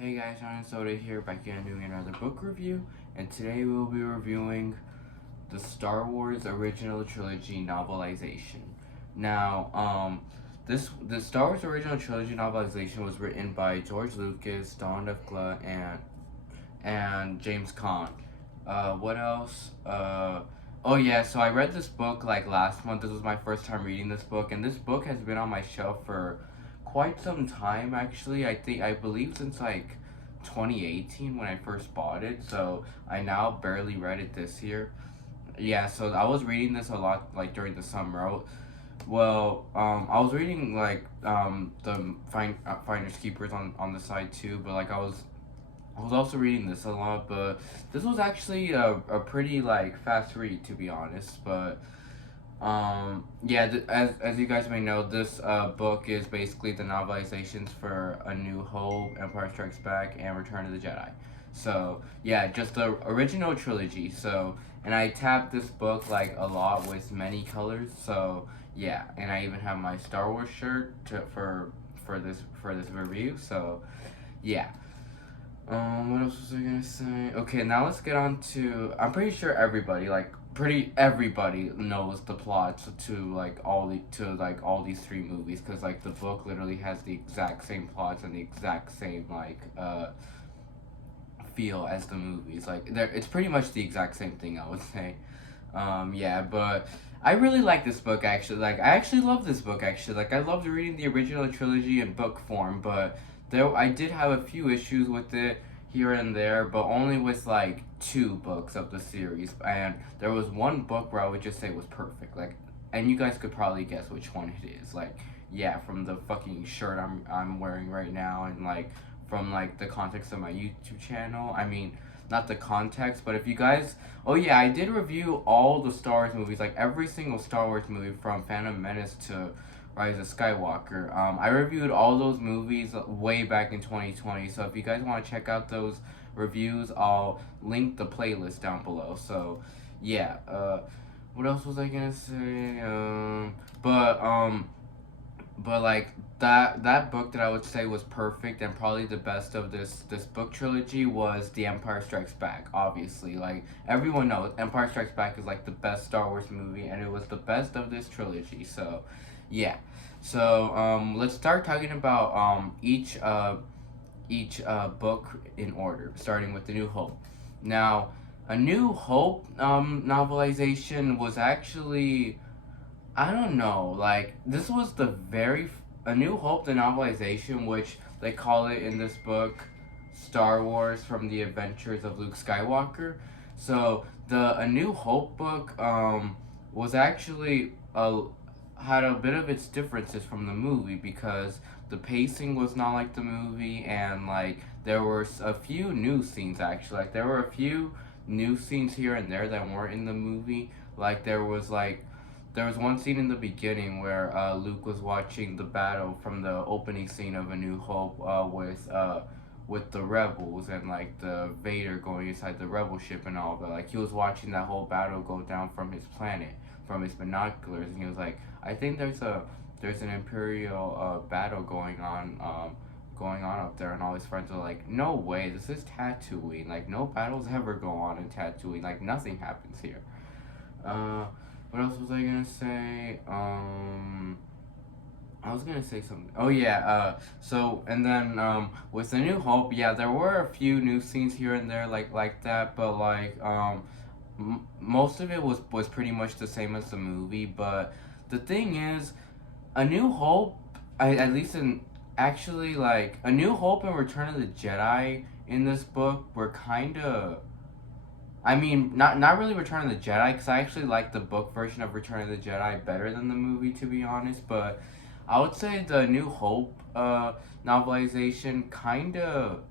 Hey guys, John and Soda here, back again doing another book review, and today we'll be reviewing the Star Wars original trilogy novelization. Now, the Star Wars original trilogy novelization was written by George Lucas, Don Gla, and James Caan. What else? Oh yeah, so I read this book like last month. This was my first time reading this book, and this book has been on my shelf for quite some time actually. I believe since like 2018 when I first bought it. So I now barely read it this year. Yeah, so I was reading this a lot like during the summer. I was reading like the Finders Keepers on the side too, but like I was also reading this a lot, but this was actually a pretty like fast read to be honest. But yeah, as you guys may know, this book is basically the novelizations for A New Hope, Empire Strikes Back, and Return of the Jedi. So yeah, just the original trilogy. So and I tapped this book like a lot with many colors. So yeah, and I even have my Star Wars shirt for this review. So yeah. What else was I gonna say? Okay, now let's get on to. I'm pretty sure everybody, like, pretty everybody knows the plot to like all these three movies, because like the book literally has the exact same plots and the exact same like feel as the movies. Like, it's pretty much the exact same thing, I would say. Yeah, but I really like this book actually. Like, I actually love this book actually. Like, I loved reading the original trilogy in book form, but there I did have a few issues with it here and there, but only with like two books of the series. And there was one book where I would just say was perfect. Like, and you guys could probably guess which one it is. Like, yeah, from the fucking shirt I'm wearing right now, and like from like the context of my YouTube channel. I mean, not the context, but if you guys, oh yeah, I did review all the Star Wars movies, like every single Star Wars movie from Phantom Menace to Rise of Skywalker. I reviewed all those movies way back in 2020, so if you guys want to check out those reviews, I'll link the playlist down below. So yeah, what else was I gonna say? But but like that book that I would say was perfect and probably the best of this book trilogy was The Empire Strikes Back. Obviously, like everyone knows, Empire Strikes Back is like the best Star Wars movie, and it was the best of this trilogy. So, yeah. So let's start talking about each book in order, starting with The New Hope. Now, A New Hope novelization was actually, I don't know, like, this was A New Hope, the novelization, which they call it in this book, Star Wars from the Adventures of Luke Skywalker. So, the A New Hope book, was actually, had a bit of its differences from the movie, because the pacing was not like the movie, and, like, there were a few new scenes, actually. Like, there were a few new scenes here and there that weren't in the movie. Like, there was one scene in the beginning where Luke was watching the battle from the opening scene of A New Hope with the rebels, and like the Vader going inside the rebel ship and all that. Like, he was watching that whole battle go down from his planet, from his binoculars, and he was like, I think there's an Imperial battle going on up there, and all his friends are like, no way, this is Tatooine. Like, no battles ever go on in Tatooine. Like, nothing happens here. Uh, what else was I gonna say? I was gonna say something. Oh yeah. So and then with the New Hope, yeah, there were a few new scenes here and there like that, but like most of it was pretty much the same as the movie. But the thing is, A New Hope, I at least in actually like A New Hope and Return of the Jedi in this book were kind of, I mean, not really Return of the Jedi, because I actually like the book version of Return of the Jedi better than the movie, to be honest. But I would say the New Hope novelization kind of,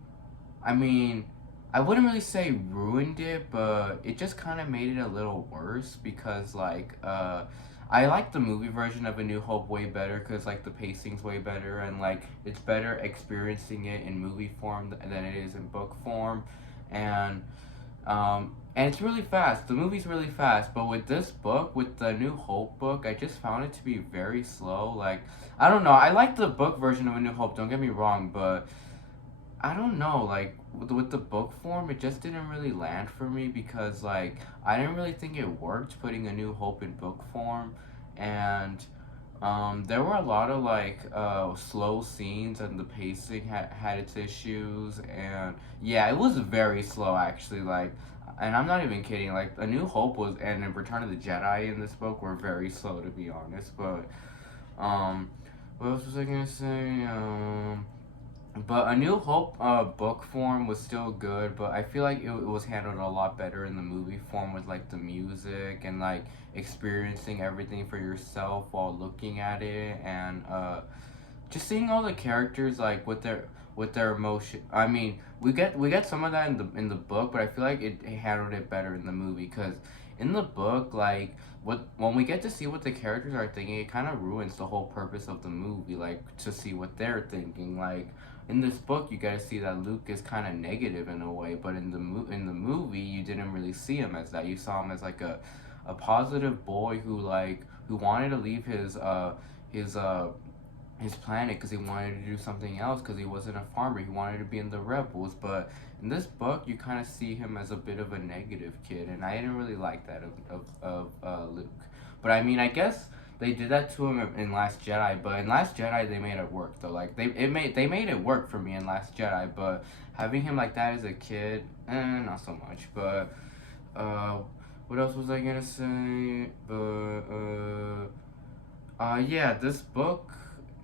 I mean, I wouldn't really say ruined it, but it just kind of made it a little worse, because like I like the movie version of A New Hope way better, because like the pacing's way better, and like it's better experiencing it in movie form than it is in book form, and and it's really fast. The movie's really fast, but with this book, with the New Hope book, I just found it to be very slow. Like, I don't know. I like the book version of A New Hope. Don't get me wrong, but I don't know, like with the book form, it just didn't really land for me because like I didn't really think it worked putting A New Hope in book form, and there were a lot of like slow scenes and the pacing had its issues, and yeah, it was very slow actually. Like, and I'm not even kidding. Like A New Hope was and Return of the Jedi in this book were very slow to be honest. But um, what else was I gonna say? But A New Hope book form was still good, but I feel like it was handled a lot better in the movie form with like the music and like experiencing everything for yourself while looking at it, and just seeing all the characters like with their emotion. I mean, we get some of that in the book, but I feel like it handled it better in the movie because in the book, like what when we get to see what the characters are thinking, it kind of ruins the whole purpose of the movie. Like to see what they're thinking. Like in this book, you get to see that Luke is kind of negative in a way, but in the movie, you didn't really see him as that. You saw him as like a positive boy who wanted to leave his his planet because he wanted to do something else because he wasn't a farmer. He wanted to be in the rebels. But in this book, you kind of see him as a bit of a negative kid, and I didn't really like that of Luke. But I mean, I guess they did that to him in Last Jedi. But in Last Jedi, they made it work though. Like they made it work for me in Last Jedi. But having him like that as a kid, not so much. But uh, what else was I gonna say? Yeah, this book.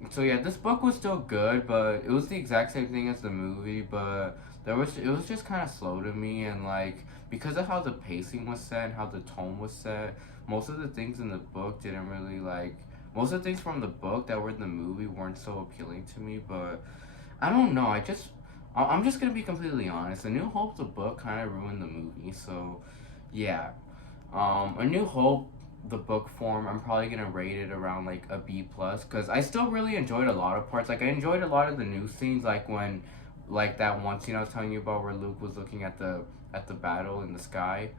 So yeah, this book was still good, but it was the exact same thing as the movie. But it was just kind of slow to me, and like because of how the pacing was set and how the tone was set, most of the things in the book didn't really like. Most of the things from the book that were in the movie weren't so appealing to me. But I don't know. I'm just gonna be completely honest. A New Hope, the book, kind of ruined the movie. So yeah, A New Hope, the book form, I'm probably gonna rate it around like a B plus because I still really enjoyed a lot of parts. Like I enjoyed a lot of the new scenes, like when, like that one scene I was telling you about where Luke was looking at the battle in the sky.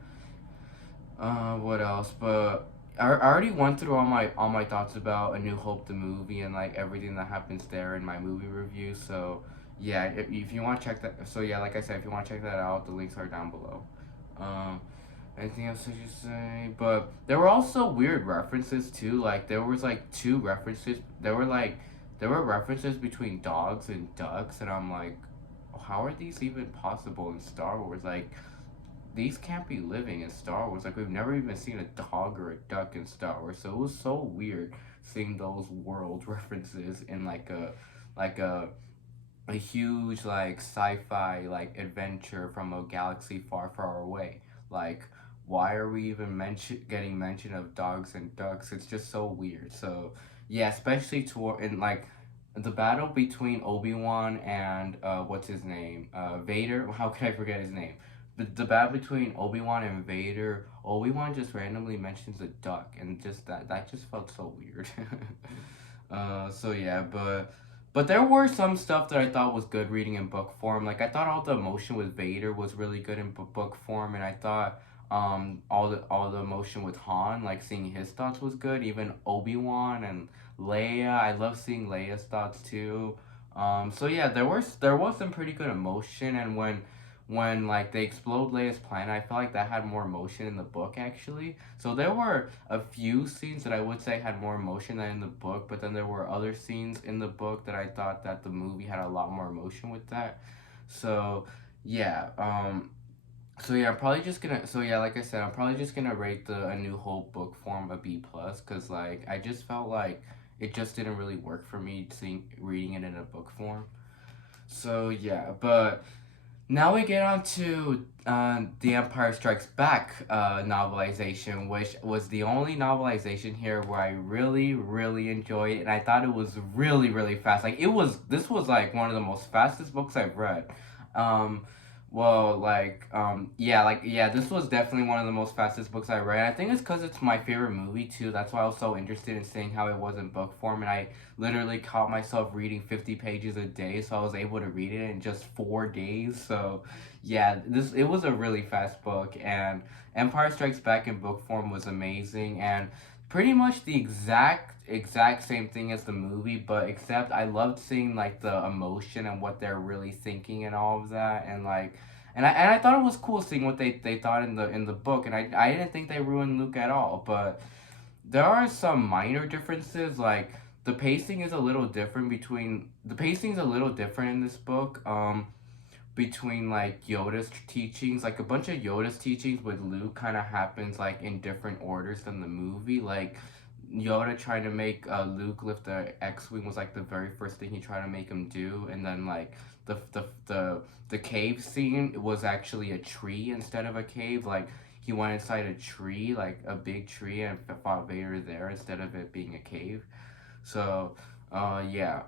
What else? But I already went through all my thoughts about A New Hope, the movie, and like everything that happens there in my movie review. So yeah, if you want to check that, so yeah, like I said, if you want to check that out, the links are down below. Um, Anything else I should say? But there were also weird references too. Like there was like two references. There were references between dogs and ducks, and I'm like, how are these even possible in Star Wars? Like these can't be living in Star Wars. Like we've never even seen a dog or a duck in Star Wars. So it was so weird seeing those world references in like a huge like sci-fi like adventure from a galaxy far far away. Like why are we even getting mention of dogs and ducks? It's just so weird. So yeah, especially toward in like the battle between Obi-Wan and what's his name, Vader. How could I forget his name? The battle between Obi-Wan and Vader, Obi-Wan just randomly mentions a duck, and just that just felt so weird. So yeah, but there were some stuff that I thought was good reading in book form. Like I thought all the emotion with Vader was really good in book form, and I thought all the emotion with Han, like seeing his thoughts was good. Even Obi-Wan and Leia, I love seeing Leia's thoughts too. So yeah, there was some pretty good emotion, and when like they explode Leia's planet, I felt like that had more emotion in the book actually. So there were a few scenes that I would say had more emotion than in the book, but then there were other scenes in the book that I thought that the movie had a lot more emotion with that. So yeah, so yeah, I'm probably just gonna. So yeah, like I said, I'm probably just gonna rate the A New Hope book form a B plus, cause like I just felt like it just didn't really work for me seeing reading it in a book form. So yeah, but now we get on to The Empire Strikes Back novelization, which was the only novelization here where I really, really enjoyed it, and I thought it was really, really fast. This was like one of the most fastest books I've read. Um, yeah, this was definitely one of the most fastest books I read. I think it's because it's my favorite movie too. That's why I was so interested in seeing how it was in book form, and I literally caught myself reading 50 pages a day, so I was able to read it in just 4 days. So yeah, this it was a really fast book, and Empire Strikes Back in book form was amazing, and pretty much the exact exact same thing as the movie, but except I loved seeing like the emotion and what they're really thinking and all of that, and like, and I thought it was cool seeing what they thought in the book, and I didn't think they ruined Luke at all, but there are some minor differences, like the pacing is a little different in this book. Between like Yoda's teachings, like a bunch of Yoda's teachings with Luke kind of happens like in different orders than the movie. Like Yoda trying to make Luke lift the X-wing was like the very first thing he tried to make him do, and then like the the the cave scene was actually a tree instead of a cave. Like he went inside a tree, like a big tree, and fought Vader there instead of it being a cave. So, yeah.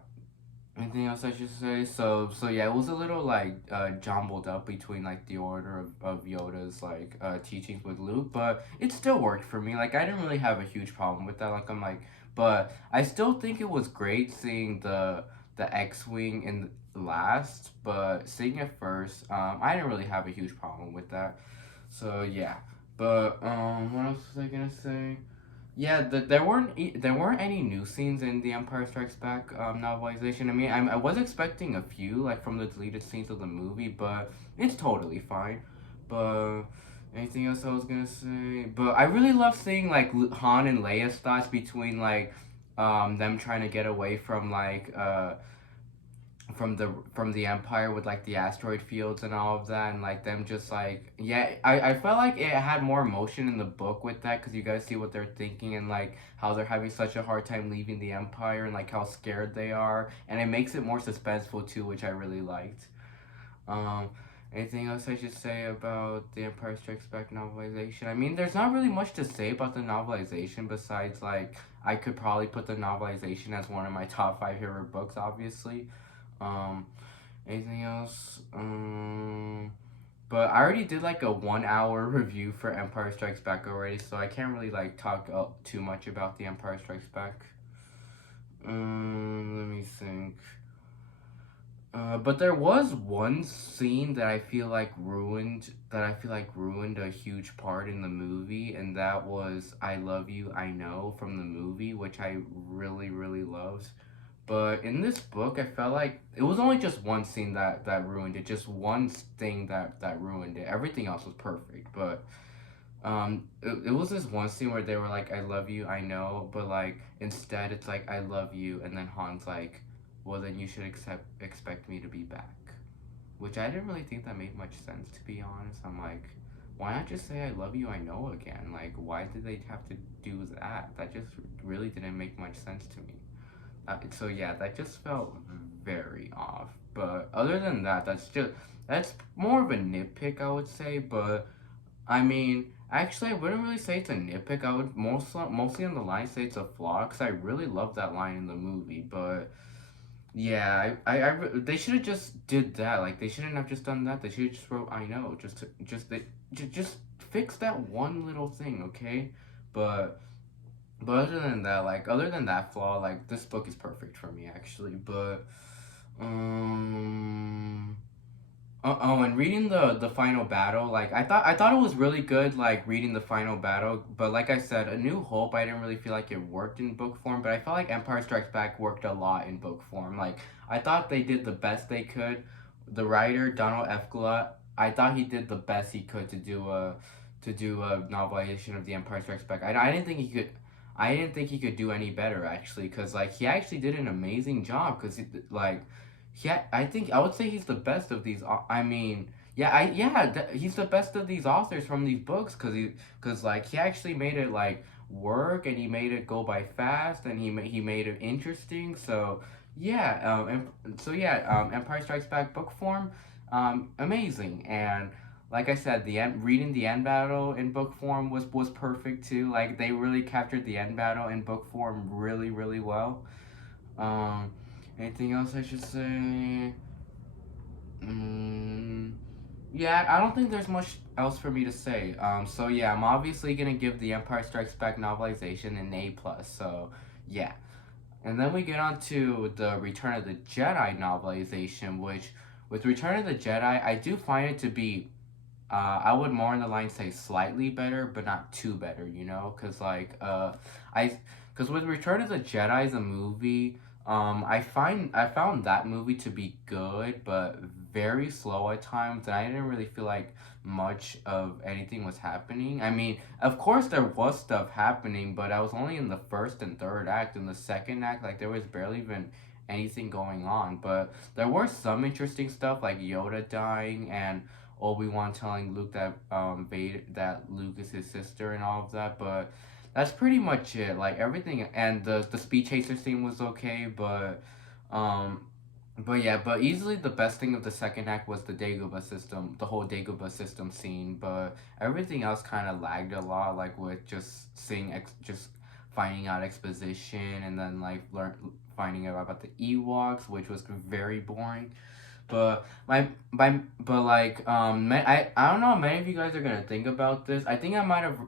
Anything else I should say? So yeah, it was a little like jumbled up between like the order of Yoda's like teachings with Luke, but it still worked for me. Like I didn't really have a huge problem with that. Like I'm like, but I still think it was great seeing the X-wing in last, but seeing it first, I didn't really have a huge problem with that. So yeah, but what else was I gonna say? Yeah, there weren't any new scenes in The Empire Strikes Back novelization. I mean, I was expecting a few like from the deleted scenes of the movie, but it's totally fine. But anything else I was gonna say? But I really love seeing like Han and Leia's thoughts between like them trying to get away from like from the Empire with like the asteroid fields and all of that, and like them just like, yeah, I felt like it had more emotion in the book with that, because you guys see what they're thinking and like how they're having such a hard time leaving the Empire and like how scared they are, and it makes it more suspenseful too, which I really liked. um Anything else I should say about the Empire Strikes Back novelization? I mean, there's not really much to say about the novelization besides like I could probably put the novelization as one of my top five favorite books, obviously. um Anything else? But I already did like a 1 hour review for Empire Strikes Back already, so I can't really like talk too much about the Empire Strikes Back. Let me think. But there was one scene that I feel like ruined a huge part in the movie, and that was "I Love You, I Know" from the movie, which I really, really loved. But in this book, I felt like it was only just one scene that ruined it. Just one thing that ruined it. Everything else was perfect. But it was this one scene where they were like, "I love you, I know," but like instead it's like, "I love you," and then Han's like, "Well, then you should expect me to be back," which I didn't really think that made much sense, to be honest. I'm like, why not just say "I love you, I know" again? Like, why did they have to do that? That just really didn't make much sense to me. So yeah, that just felt very off. But other than that, that's more of a nitpick, I would say. But I mean, actually, I wouldn't really say it's a nitpick. I would mostly on the line say it's a flaw, because I really love that line in the movie. But yeah, they should have just did that. Like they shouldn't have just done that. They should have just wrote "I know." Just fix that one little thing, okay? But other than that, like other than that flaw, like this book is perfect for me actually. But um oh, and reading the final battle, like I thought it was really good, like reading the final battle. But like I said, A New Hope, I didn't really feel like it worked in book form. But I felt like Empire Strikes Back worked a lot in book form. Like I thought they did the best they could. The writer Donald F. Glut, I thought he did the best he could to do a novelization of The Empire Strikes Back. I didn't think he could. I didn't think he could do any better actually, because like he actually did an amazing job. Because like yeah, I think I would say he's the best of these. I mean, yeah, he's the best of these authors from these books, because like he actually made it like work, and he made it go by fast, and he made it interesting. So yeah, Empire Strikes Back book form, amazing. And like I said, the end reading the end battle in book form was perfect too. Like they really captured the end battle in book form really, really well. Um, Anything else I should say? Mm, yeah, I don't think there's much else for me to say. So yeah, I'm obviously gonna give the Empire Strikes Back novelization an A+. So yeah, and then we get on to the Return of the Jedi novelization, which with Return of the Jedi, I do find it to be I would more in the line say slightly better, but not too better, you know? Because, like, I Because with Return of the Jedi, the movie, I found that movie to be good, but very slow at times, and I didn't really feel like much of anything was happening. I mean, of course there was stuff happening, but I was only in the first and third act. In the second act, like there was barely even anything going on. But there were some interesting stuff like Yoda dying and Obi-Wan telling Luke that that Luke is his sister and all of that, but that's pretty much it. Like everything, and the speed chaser scene was okay, um but easily the best thing of the second act was the Dagobah system, the whole Dagobah system scene. But everything else kind of lagged a lot, like with just just finding out exposition, and then like finding out about the Ewoks, which was very boring. But but like I don't know how many of you guys are gonna think about this. I think I might have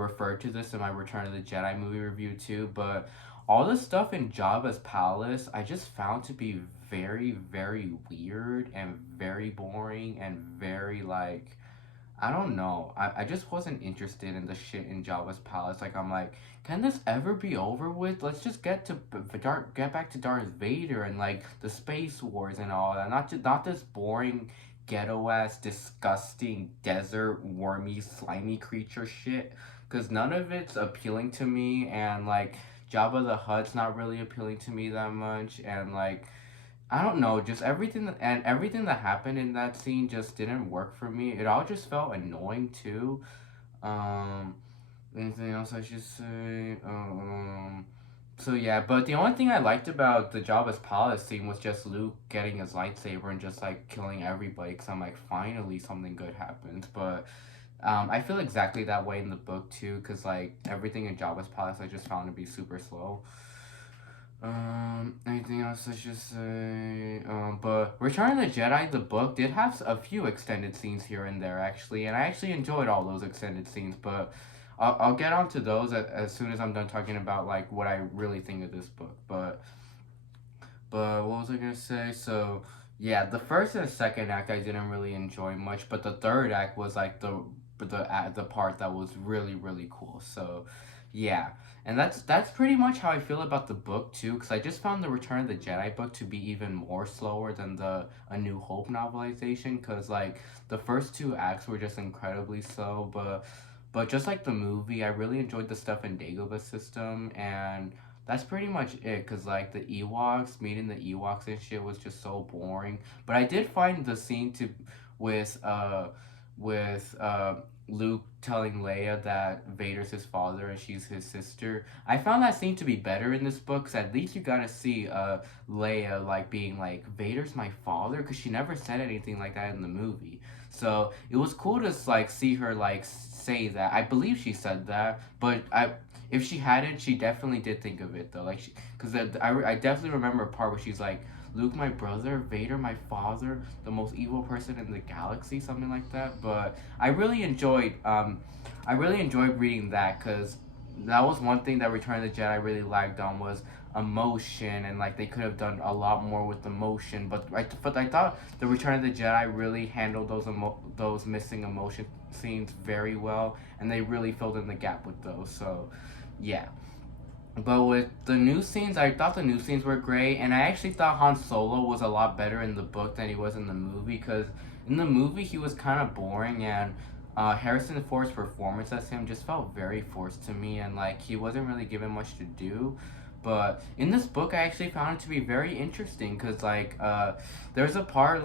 referred to this in my Return of the Jedi movie review too. But all the stuff in Jabba's palace, I just found to be very weird and very boring and very like I don't know. I just wasn't interested in the shit in Jabba's palace. Like I'm like, can this ever be over with? Let's just get back to Darth Vader and like the space wars and all that. Not this boring ghetto ass disgusting desert wormy slimy creature shit. Cause none of it's appealing to me, and like Jabba the Hutt's not really appealing to me that much, and like I don't know, just everything that happened in that scene just didn't work for me. It all just felt annoying too. Um, anything else I should say? So yeah, but the only thing I liked about the Jabba's palace scene was just Luke getting his lightsaber and just like killing everybody. Cause I'm like, finally something good happens. But I feel exactly that way in the book too. Cause like everything in Jabba's palace, I just found to be super slow. Anything else I should say? But Return of the Jedi, the book, did have a few extended scenes here and there, actually, and I actually enjoyed all those extended scenes, but I'll get onto those as soon as I'm done talking about, like, what I really think of this book, but what was I gonna say? So, yeah, the first and second act I didn't really enjoy much, but the third act was, like, the part that was really cool, so yeah, and that's pretty much how I feel about the book too. Because I just found the Return of the Jedi book to be even more slower than the A New Hope novelization. Because like the first two acts were just incredibly slow, but just like the movie, I really enjoyed the stuff in Dagobah system, and that's pretty much it. Cause like the Ewoks, meeting the Ewoks and shit was just so boring. But I did find the scene to with with Luke telling Leia that Vader's his father and she's his sister. I found that scene to be better in this book, cause at least you gotta see Leia like being like Vader's my father, cause she never said anything like that in the movie. So it was cool to like see her like say that. I believe she said that, but I if she hadn't, she definitely did think of it though. Like she, cause I definitely remember a part where she's like, Luke, my brother, Vader, my father, the most evil person in the galaxy, something like that. But I really enjoyed reading that because that was one thing that Return of the Jedi really lagged on was emotion, and like they could have done a lot more with emotion. But I thought the Return of the Jedi really handled those missing emotion scenes very well, and they really filled in the gap with those. So, yeah. But with the new scenes, I thought the new scenes were great, and I actually thought Han Solo was a lot better in the book than he was in the movie. Because in the movie he was kind of boring, and Harrison Ford's performance as him just felt very forced to me, and like he wasn't really given much to do. But in this book, I actually found it to be very interesting because there's a part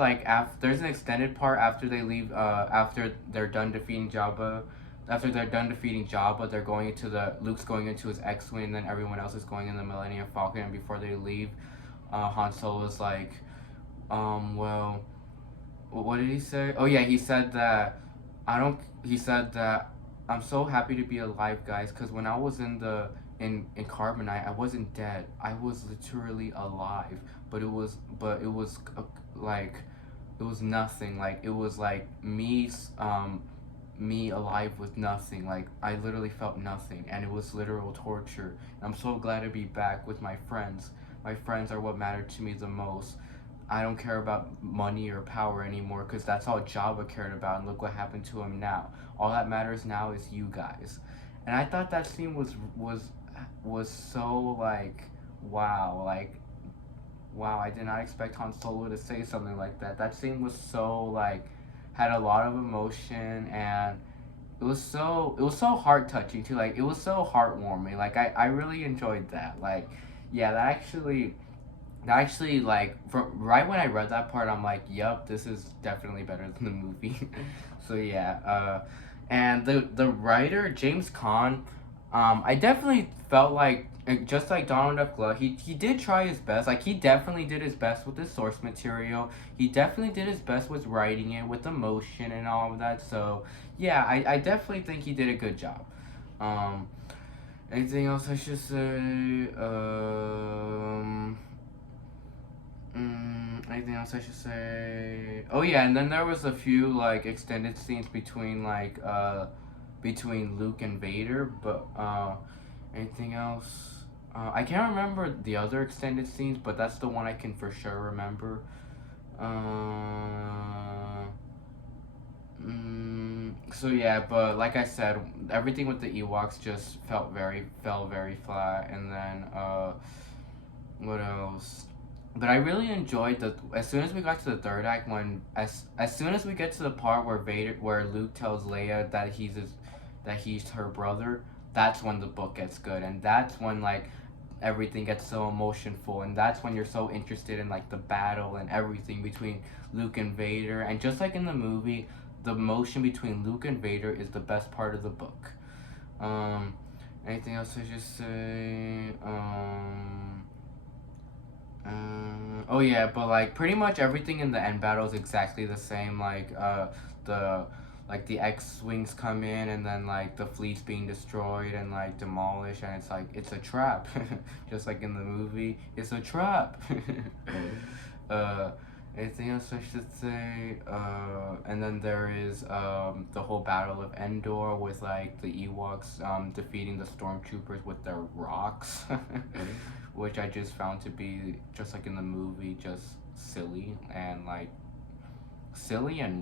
there's an extended part after they leave after they're done defeating Jabba, after they're done defeating Jabba, they're going into the Luke's going into his X-wing, and then everyone else is going in the Millennium Falcon. And before they leave, Han Solo is like, well, what did he say? Oh yeah, he said that I don't. He said that I'm so happy to be alive, guys, because when I was in Carbonite, I wasn't dead. I was literally alive, but it was like it was nothing. Like it was like me alive with nothing. Like I literally felt nothing, and it was literal torture. And I'm so glad to be back with my friends. My friends are what matter to me the most. I don't care about money or power anymore because that's all Jabba cared about, and look what happened to him now. All that matters now is you guys. And I thought that scene was was so like, wow, like, wow, I did not expect Han Solo to say something like that. That scene was so like, had a lot of emotion, and it was so heart touching too. Like, it was so heartwarming. Like, I really enjoyed that. Like, yeah, that actually like, right when I read that part, I'm like, yup, this is definitely better than the movie. So yeah, and the writer James Caan, I definitely felt like, just like Donald F. Glover, he did try his best. Like, he definitely did his best with the source material. He definitely did his best with writing it with emotion and all of that. So yeah, I definitely think he did a good job. Um, Anything else I should say? Anything else I should say? Oh yeah, and then there was a few like extended scenes between Luke and Vader, but anything else? I can't remember the other extended scenes, but that's the one I can for sure remember. Uh, so yeah, but like I said, everything with the Ewoks just fell very flat, and then what else? But I really enjoyed the as soon as we got to the third act, when as soon as we get to the part where Luke tells Leia that he's her brother. That's when the book gets good, and that's when like everything gets so emotionful, and that's when you're so interested in like the battle and everything between Luke and Vader. And just like in the movie, the emotion between Luke and Vader is the best part of the book. Um, Anything else I should say? Oh yeah, but like pretty much everything in the end battle is exactly the same. The the X wings come in, and then like the fleet's being destroyed and like demolished, and it's like it's a trap, just like in the movie. It's a trap. uh, Anything else I should say? And then there is the whole battle of Endor with like the Ewoks defeating the stormtroopers with their rocks. Which I just found to be, just like in the movie, just silly and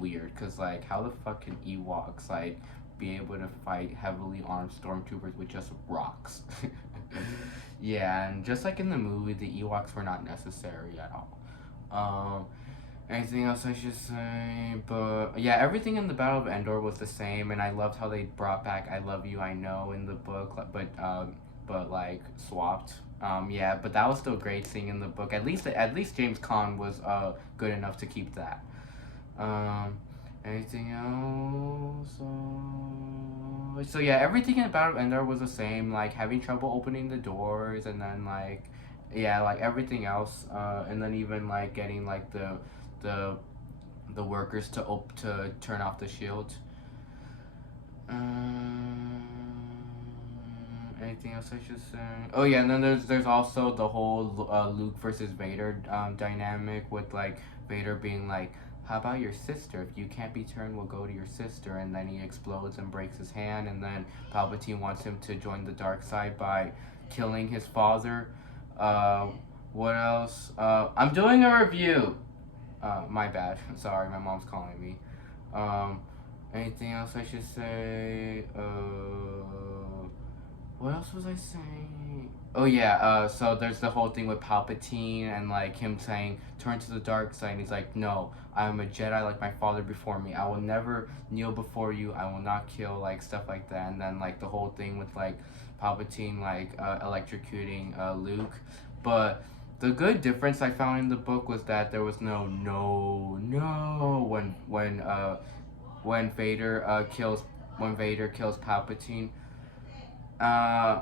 weird. Cause like, how the fuck can Ewoks like be able to fight heavily armed stormtroopers with just rocks? Yeah, and just like in the movie, the Ewoks were not necessary at all. Um, Anything else I should say? But yeah, everything in the Battle of Endor was the same, and I loved how they brought back "I love you, I know" in the book, but like swapped. Yeah, but that was still great seeing in the book. At least James Caan was good enough to keep that. Um, Anything else? So yeah, everything in Battle of Endor was the same. Like having trouble opening the doors, and then like, yeah, like everything else. And then even like getting like the the workers to turn off the shield. Um, Anything else I should say? Oh yeah, and then there's also the whole Luke versus Vader dynamic, with like Vader being like, "How about your sister? If you can't be turned, we'll go to your sister." And then he explodes and breaks his hand, and then Palpatine wants him to join the dark side by killing his father. Uh, what else? I'm doing a review. My bad. Sorry, my mom's calling me. Um, Anything else I should say? What else was I saying? Oh yeah. So there's the whole thing with Palpatine and like him saying, "Turn to the dark side," and he's like, "No, I'm a Jedi like my father before me. I will never kneel before you. I will not kill," like stuff like that. And then like the whole thing with like Palpatine like electrocuting Luke, but the good difference I found in the book was that there was no when Vader kills Palpatine. Uh,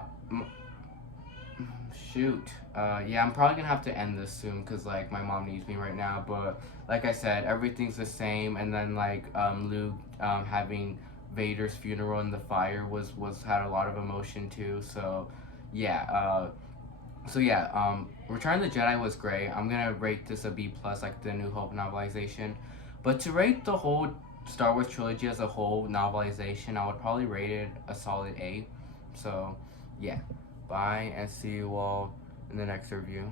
Shoot. Yeah, I'm probably gonna have to end this soon because like my mom needs me right now. But like I said, everything's the same. And then like Luke having Vader's funeral in the fire was had a lot of emotion too. So yeah. Return of the Jedi was great. I'm gonna rate this a B plus, like the New Hope novelization. But to rate the whole Star Wars trilogy as a whole novelization, I would probably rate it a solid A. So yeah. Bye, and see you all in the next review.